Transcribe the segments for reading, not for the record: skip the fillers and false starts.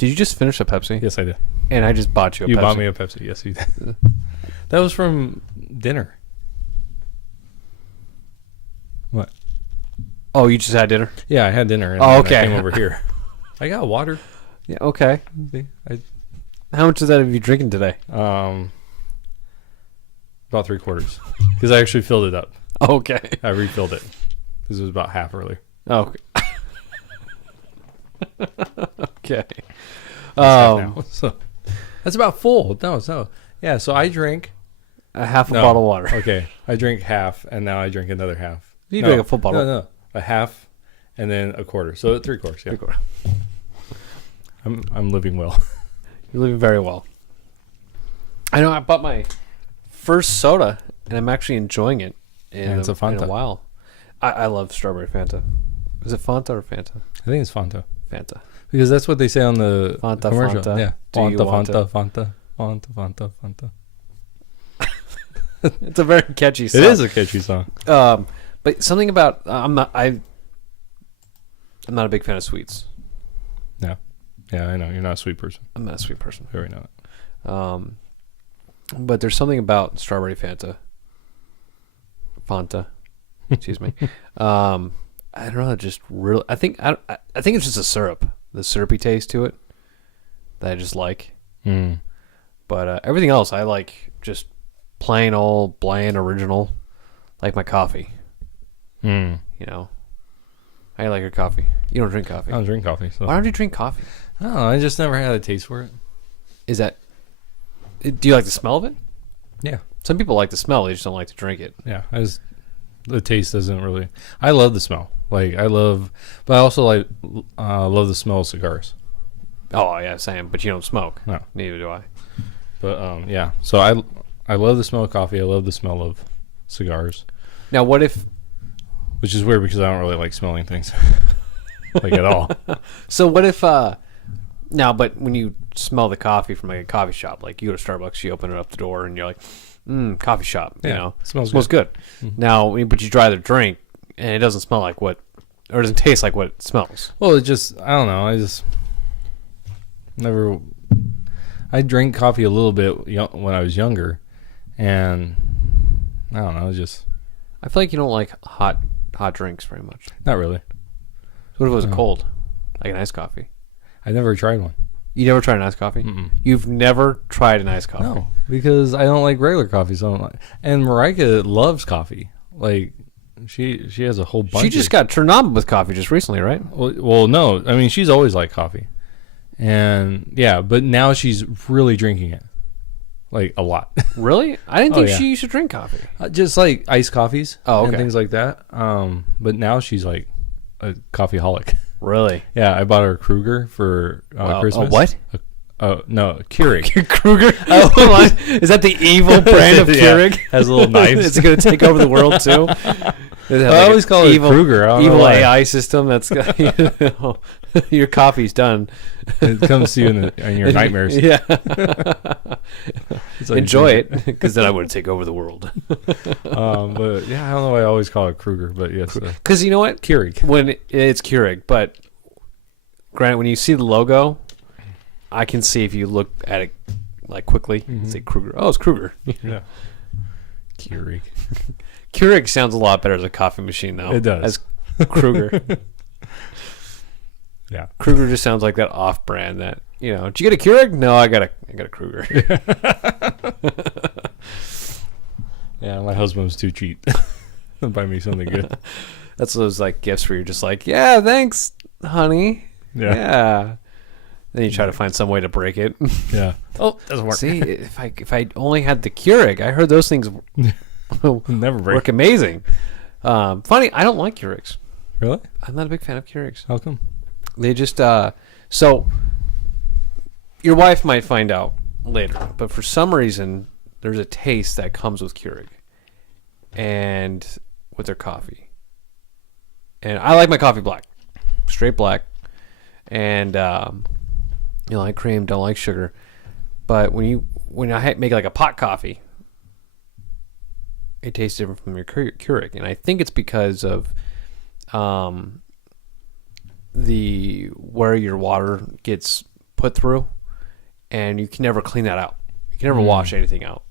Did you just finish a Pepsi? Yes, I did. And I just bought you a Pepsi. You bought me a Pepsi. Yes, you did. That was from dinner. What? Oh, you just had dinner? Yeah, I had dinner. And Oh, okay. I came over here. I got water. Yeah, okay. See, How much of that have you drinking today? about 3/4 because I actually filled it up. Okay. I refilled it because it was about half earlier. Oh, okay. Now. So that's about full. No. Yeah, so I drink A half a bottle of water. Okay, I drink half, and now I drink another half. You drink a full bottle. No, a half, and then a quarter. So 3/4. Yeah. 3/4. I'm living well. You're living very well. I know. I bought my first soda, and I'm actually enjoying it. And it's a Fanta. In a while. I love strawberry Fanta. Is it Fanta or Fanta? I think it's Fanta. Fanta. Because that's what they say on the Fanta, commercial. Fanta. Yeah. Do you want Fanta. It's a very catchy song. It is a catchy song. But something about I'm not a big fan of sweets. No. Yeah, I know. You're not a sweet person. I'm not a sweet person. I already know that. But there's something about strawberry Fanta. Excuse me. I don't know. Just really, I think it's just a syrup, the syrupy taste to it that I just like. But everything else I like just plain old bland original, like my coffee. You know, how you like your coffee? You don't drink coffee. I don't drink coffee. So. Why don't you drink coffee? I don't know. I just never had a taste for it. Do you like the smell of it? Yeah. Some people like the smell. They just don't like to drink it. Yeah. The taste doesn't really. I love the smell. But I also love the smell of cigars. Oh yeah, same. But you don't smoke. No. Neither do I. But yeah. So I love the smell of coffee. I love the smell of cigars. Now, what if? Which is weird because I don't really like smelling things, like at all. So what if? Now, but when you smell the coffee from like a coffee shop, like you go to Starbucks, you open it up the door, and you're like, coffee shop. You know, smells good. Mm-hmm. Now, but you try the drink, and it doesn't smell like what, or it doesn't taste like what it smells. Well, I don't know. I just never. I drank coffee a little bit when I was younger, and I don't know. I feel like you don't like hot drinks very much. Not really. So what if it was cold, like an iced coffee? I never tried one. You never tried an iced coffee? Mm-mm. You've never tried an iced coffee? No, because I don't like regular coffee. And Marika loves coffee. Like she has a whole bunch. She just got turned on with coffee just recently, right? Well, no. I mean, she's always liked coffee, and yeah, but now she's really drinking it, like a lot. Really? I didn't think she used to drink coffee. Just like iced coffees and things like that. But now she's like a coffeeholic. Really? Yeah, I bought her a Kruger for Christmas. A what? No, a Keurig. Kruger? Oh, is that the evil brand of Keurig? Has little knives. Is it going to take over the world too? I always call it Kruger. Evil AI system that's got, your coffee's done. It comes to you in your nightmares. Yeah. Like enjoy it, because then I would take over the world. But yeah, I don't know why I always call it Kruger, but yes. Because you know what? Keurig. When it's Keurig, but granted, when you see the logo, I can see if you look at it like quickly, say Kruger. Oh, it's Kruger. Yeah. Keurig. Keurig sounds a lot better as a coffee machine, though. It does. As Kruger. Yeah. Kruger just sounds like that off-brand that, did you get a Keurig? No, I got a Kruger. Yeah, my husband was too cheap to buy me something good. That's those like gifts where you're just like, yeah, thanks, honey. Yeah. Then you try to find some way to break it. Yeah. Oh, doesn't work. See, if I only had the Keurig, I heard those things never break. Work amazing. Funny, I don't like Keurigs. Really? I'm not a big fan of Keurigs. How come? They just so your wife might find out later, but for some reason there's a taste that comes with Keurig and with their coffee. And I like my coffee black, straight black, and you like cream, don't like sugar. But when I make like a pot coffee, it tastes different from your Keurig, and I think it's because of where your water gets put through, and you can never clean that out. You can never wash anything out,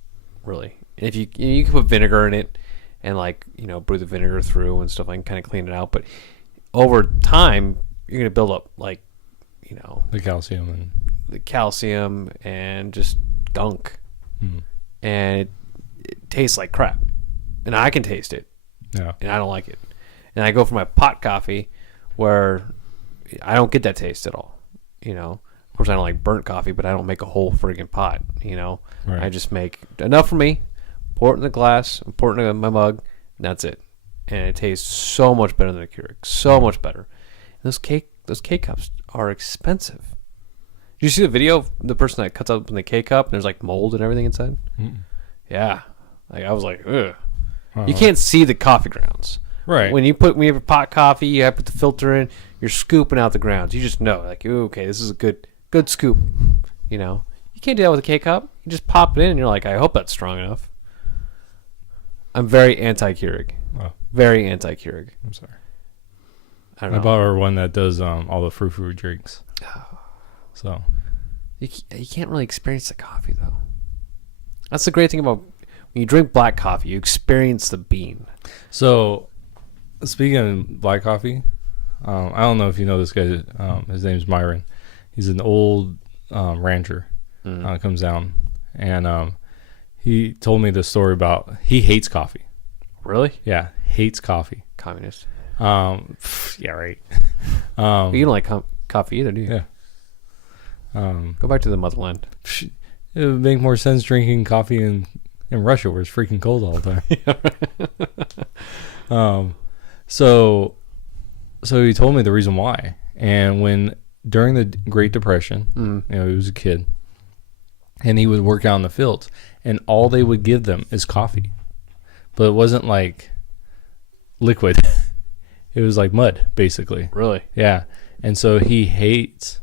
really. And if you can put vinegar in it, and like brew the vinegar through and stuff, and kind of clean it out. But over time, you're gonna build up like the calcium and just gunk, and it tastes like crap, and I can taste it, and I don't like it. And I go for my pot coffee, where I don't get that taste at all. Of course, I don't like burnt coffee, but I don't make a whole friggin' pot. Right. I just make enough for me, pour it in the glass, pour it in my mug, and that's it. And it tastes so much better than a Keurig, so much better. And those K cups are expensive. Did you see the video of the person that cuts open the K cup and there's like mold and everything inside? Yeah, like I was like, ugh. You can't see the coffee grounds. Right. When you have a pot coffee, you have to put the filter in. You're scooping out the grounds. You just know, like, ooh, okay, this is a good scoop. You can't do that with a K cup. You just pop it in, and you're like, I hope that's strong enough. I'm very anti-Keurig. Oh. Very anti-Keurig. I'm sorry. I don't know. I bought her one that does all the frou-frou drinks. So You can't really experience the coffee, though. That's the great thing about when you drink black coffee. You experience the bean. So, speaking of black coffee, I don't know if you know this guy. His name's Myron. He's an old rancher. Comes down, and he told me the story about he hates coffee. Really? Yeah, hates coffee. Communist. Yeah, right. You don't like coffee either, do you? Yeah. Go back to the motherland. It would make more sense drinking coffee in Russia, where it's freaking cold all the time. So he told me the reason why. And during the Great Depression, he was a kid, and he would work out in the fields, and all they would give them is coffee, but it wasn't like liquid. It was like mud, basically. Really? Yeah. And so he hates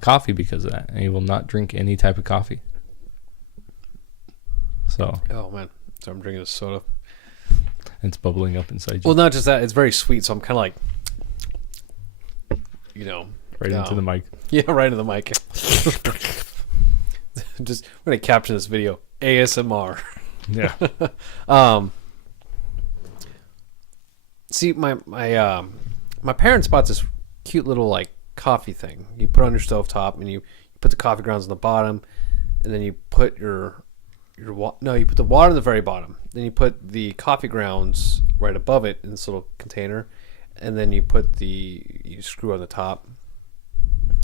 coffee because of that, and he will not drink any type of coffee. So. Oh man! So I'm drinking a soda. It's bubbling up inside you. Well, not just that; it's very sweet. So I'm kind of like, right into the mic. Yeah, right into the mic. Just we're gonna caption this video ASMR. Yeah. See, my parents bought this cute little like coffee thing. You put it on your stovetop, and you put the coffee grounds on the bottom, and then you put you put the water on the very bottom. Then you put the coffee grounds right above it in this little container, and then you screw on the top,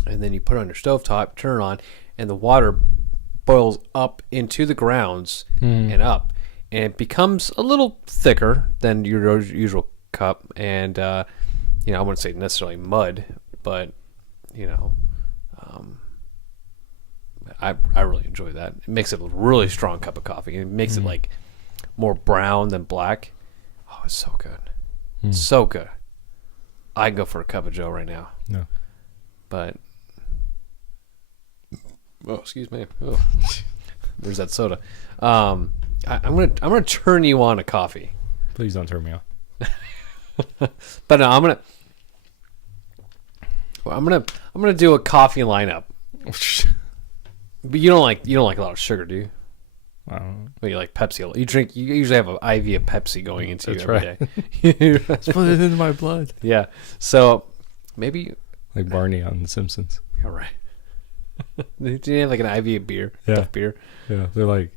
and then you put it on your stovetop, turn it on, and the water boils up into the grounds and up, and it becomes a little thicker than your usual cup, and I wouldn't say necessarily mud, but I really enjoy that. It makes it a really strong cup of coffee. It makes it like more brown than black. Oh, it's so good. So good. I'd go for a cup of Joe right now. No. But excuse me. Oh. There's that soda. I'm gonna turn you on to coffee. Please don't turn me on. But no, I'm gonna do a coffee lineup. But you don't like a lot of sugar, do you? Well, you like Pepsi. You usually have an IV of Pepsi going into you every day. Let's put it into my blood. Yeah. So maybe like Barney on The Simpsons. All right. Do you have like an IV of beer? Yeah. Duff beer. Yeah. They're like,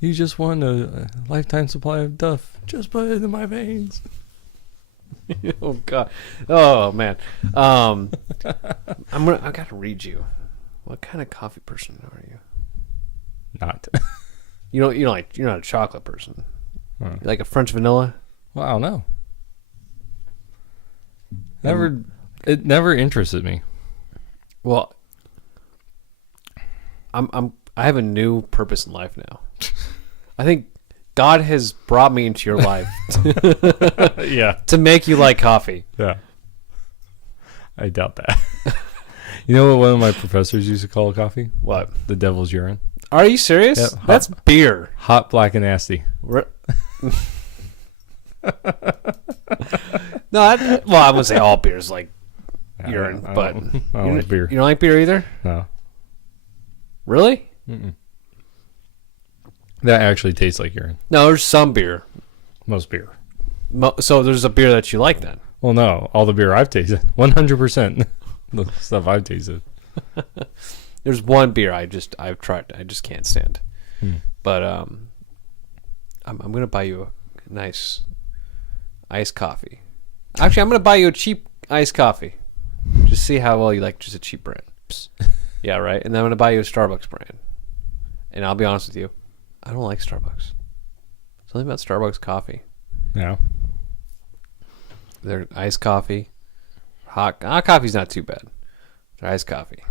you just won a lifetime supply of Duff. Just put it into my veins. Oh God. Oh man. I gotta read you. What kind of coffee person are you? Not. You're not a chocolate person. You like a French vanilla? Well, I don't know. It never interested me. Well, I have a new purpose in life now. I think God has brought me into your life Yeah. to make you like coffee. Yeah. I doubt that. You know what one of my professors used to call coffee? What? The devil's urine. Are you serious? Yep. That's beer. Hot, black, and nasty. No, I wouldn't say all beer's like urine, but I don't like beer. You don't like beer either? No. Really? Mm-mm. That actually tastes like urine. No, there's some beer. Most beer. So there's a beer that you like then? Well, no. All the beer I've tasted. 100%. The stuff I've tasted. There's one beer I've tried. I just can't stand. But I'm gonna buy you a nice iced coffee. Actually, I'm gonna buy you a cheap iced coffee. Just see how well you like just a cheap brand. Yeah, right. And then I'm gonna buy you a Starbucks brand. And I'll be honest with you, I don't like Starbucks. Something about Starbucks coffee. No. Their iced coffee, hot coffee's not too bad. Their iced coffee.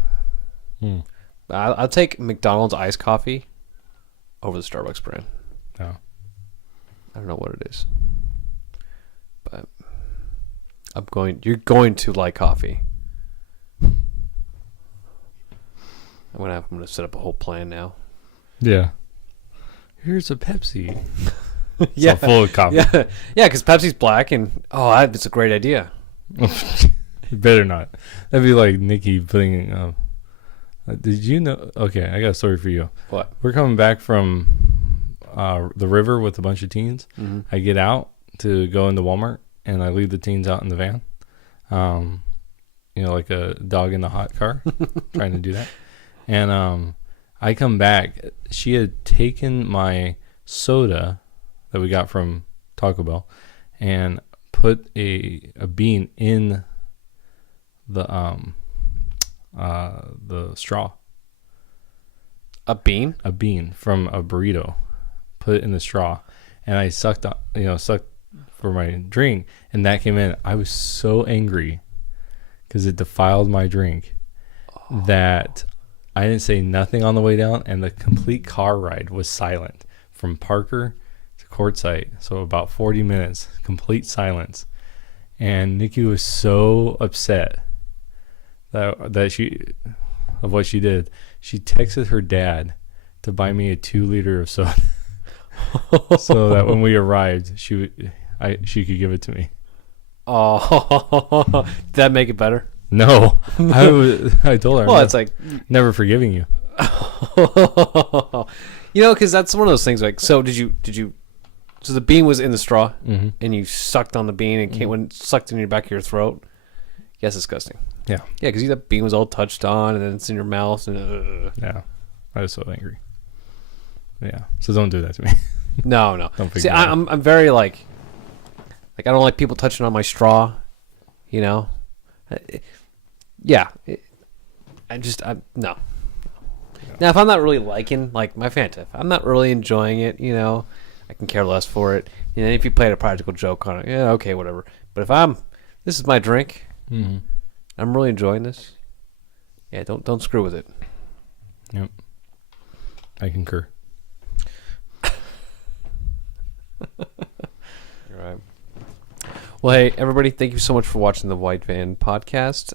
I'll take McDonald's iced coffee over the Starbucks brand. No. I don't know what it is, but you're going to like coffee. I'm gonna set up a whole plan now. Yeah. Here's a Pepsi. Yeah, so full of coffee. Yeah, because Pepsi's black, and it's a great idea. You better not. That'd be like Nikki putting. Did you know? Okay, I got a story for you. What? We're coming back from the river with a bunch of teens. Mm-hmm. I get out to go into Walmart, and I leave the teens out in the van. Like a dog in the hot car, trying to do that. And I come back. She had taken my soda that we got from Taco Bell and put a bean in the straw. A bean? A bean from a burrito. Put it in the straw, and I sucked for my drink, and that came in. I was so angry because it defiled my drink that I didn't say nothing on the way down, and the complete car ride was silent from Parker to Quartzsite. So about 40 minutes, complete silence. And Nikki was so upset that she of what she did. She texted her dad to buy me a 2-liter of soda, so that when we arrived, she could give it to me. Oh, did that make it better? No, I told her. Well, it's like never forgiving you. Because that's one of those things. Like, so did you? So the bean was in the straw, mm-hmm. and you sucked on the bean, and when it sucked in your back of your throat. Yes, disgusting. Yeah, because that bean was all touched on, and then it's in your mouth. And yeah, I was so angry. Yeah, so don't do that to me. No. Don't See, I'm very like I don't like people touching on my straw. Yeah, no. Now, if I'm not really liking like my Fanta, if I'm not really enjoying it, I can care less for it. If you played a practical joke on it, yeah, okay, whatever. But if this is my drink, mm-hmm. I'm really enjoying this. Yeah, don't screw with it. Yep, I concur. All right. Well, hey, everybody, thank you so much for watching the White Van Podcast.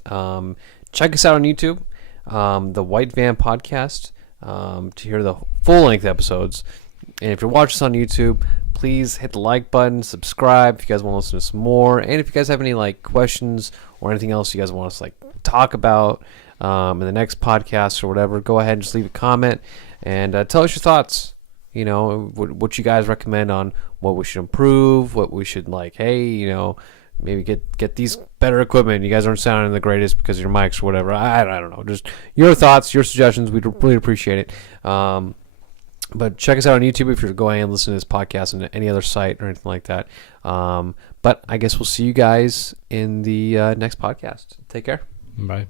Check us out on YouTube, the White Van Podcast, to hear the full-length episodes. And if you're watching us on YouTube, please hit the like button, subscribe if you guys want to listen to some more. And if you guys have any questions or anything else you guys want us to talk about in the next podcast or whatever, go ahead and just leave a comment and tell us your thoughts. What you guys recommend on what we should improve, what we should maybe get these better equipment. You guys aren't sounding the greatest because of your mics or whatever. I don't know. Just your thoughts, your suggestions. We'd really appreciate it. But check us out on YouTube if you're going and listen to this podcast on any other site or anything like that. But I guess we'll see you guys in the next podcast. Take care. Bye.